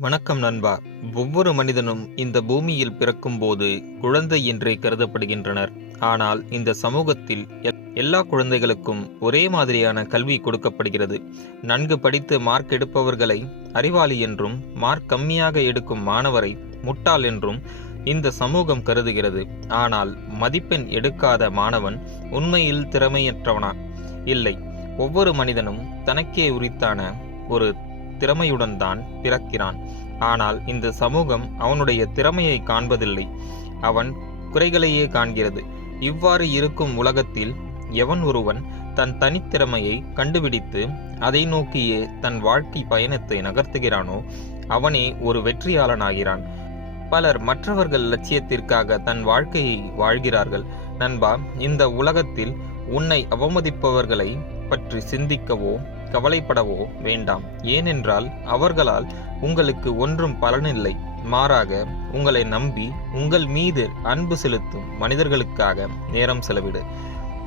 வணக்கம் நண்பா. ஒவ்வொரு மனிதனும் இந்த பூமியில் பிறக்கும்போது குழந்தை என்றே கருதப்படுகின்றனர். ஆனால் இந்த சமூகத்தில் எல்லா குழந்தைகளுக்கும் ஒரே மாதிரியான கல்வி கொடுக்கப்படுகிறது. நன்கு படித்து மார்க் எடுப்பவர்களை அறிவாளி என்றும் மார்க் கம்மியாக எடுக்கும் மாணவரை முட்டாள் என்றும் இந்த சமூகம் கருதுகிறது. ஆனால் மதிப்பெண் எடுக்காத மாணவன் உண்மையில் திறமையற்றவனா? இல்லை. ஒவ்வொரு மனிதனும் தனக்கே உரித்தான ஒரு திறமையுடன் தான் பிறக்கிறான். ஆனால் இந்த சமூகம் அவனுடைய திறமையை காண்பதில்லை. அவன் குறைகளையே காண்கிறது. இவ்வாறு இருக்கும் உலகத்தில் எவன் ஒருவன் தன் தனித்திறமையை கண்டுபிடித்து அதை நோக்கியே தன் வாழ்க்கை பயணத்தை நகர்த்துகிறானோ அவனே ஒரு வெற்றியாளனாகிறான். பலர் மற்றவர்கள் லட்சியத்திற்காக தன் வாழ்க்கையை வாழ்கிறார்கள். நண்பா இந்த உலகத்தில் உன்னை அவமதிப்பவர்களை பற்றி சிந்திக்கவோ கவலைப்படவோ வேண்டாம். ஏனென்றால் அவர்களால் உங்களுக்கு ஒன்றும் பலனில்லை. மாறாக உங்களை நம்பி உங்கள் மீது அன்பு செலுத்தும் மனிதர்களுக்காக நேரம் செலவிடு.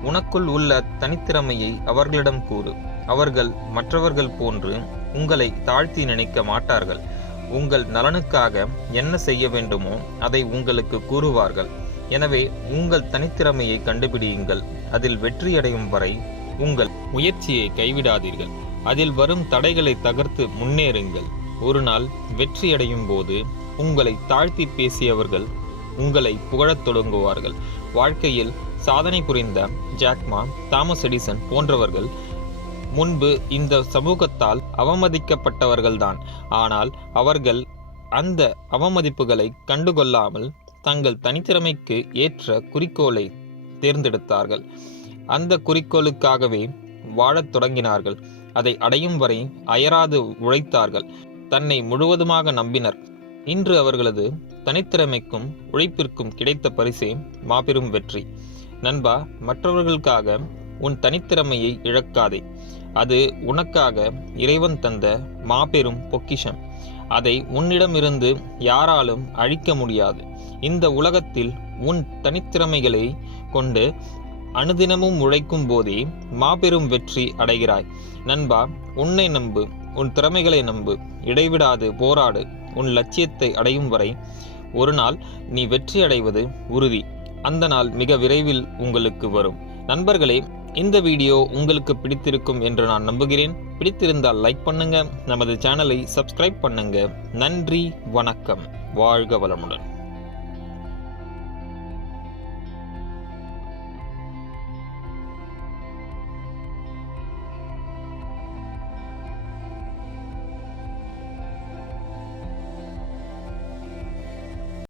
உனக்குள் உள்ள தனித்திறமையை அவர்களிடம் கூறு. அவர்கள் மற்றவர்கள் போன்று உங்களை தாழ்த்தி நினைக்க மாட்டார்கள். உங்கள் நலனுக்காக என்ன செய்ய வேண்டுமோ அதை உங்களுக்கு கூறுவார்கள். எனவே உங்கள் தனித்திறமையை கண்டுபிடியுங்கள். அதில் வெற்றியடையும் வரை உங்கள் முயற்சியை கைவிடாதீர்கள். அதில் வரும் தடைகளை தகர்த்து முன்னேறுங்கள். ஒரு நாள் வெற்றியடையும் போது உங்களை தாழ்த்தி பேசியவர்கள் உங்களை புகழத் தொடங்குவார்கள். வாழ்க்கையில் சாதனை புரிந்த ஜாக்மா தாமஸ் எடிசன் போன்றவர்கள் முன்பு இந்த சமூகத்தால் அவமதிக்கப்பட்டவர்கள்தான். ஆனால் அவர்கள் அந்த அவமதிப்புகளை கண்டுகொள்ளாமல் தங்கள் தனித்திறமைக்கு ஏற்ற குறிக்கோளை தேர்ந்தெடுத்தார்கள். அந்த குறிக்கோளுக்காகவே வாழத் தொடங்கினார்கள். அதை அடையும் வரை அயராது உழைத்தார்கள். தன்னை முழுவதுமாக நம்பினர். இன்று அவர்களது தனித்திறமைக்கும் உழைப்பிற்கும் கிடைத்த பரிசே மாபெரும் வெற்றி. நண்பா மற்றவர்களுக்காக உன் தனித்திறமையை இழக்காதே. அது உனக்காக இறைவன் தந்த மாபெரும் பொக்கிஷம். அதை உன்னிடமிருந்து யாராலும் அழிக்க முடியாது. இந்த உலகத்தில் உன் தனித்திறமைகளை கொண்டு அனுதினமும் உழைக்கும் போதே மாபெரும் வெற்றி அடைகிறாய். நண்பா உன்னை நம்பு உன் திறமைகளை நம்பு. இடைவிடாது போராடு. உன் லட்சியத்தை அடையும் வரை ஒரு நாள் நீ வெற்றி அடைவது உறுதி. அந்த நாள் மிக விரைவில் உங்களுக்கு வரும். நண்பர்களே இந்த வீடியோ உங்களுக்கு பிடித்திருக்கும் என்று நான் நம்புகிறேன். பிடித்திருந்தால் லைக் பண்ணுங்க. நமது சேனலை சப்ஸ்கிரைப் பண்ணுங்க. நன்றி வணக்கம். வாழ்க வளமுடன்.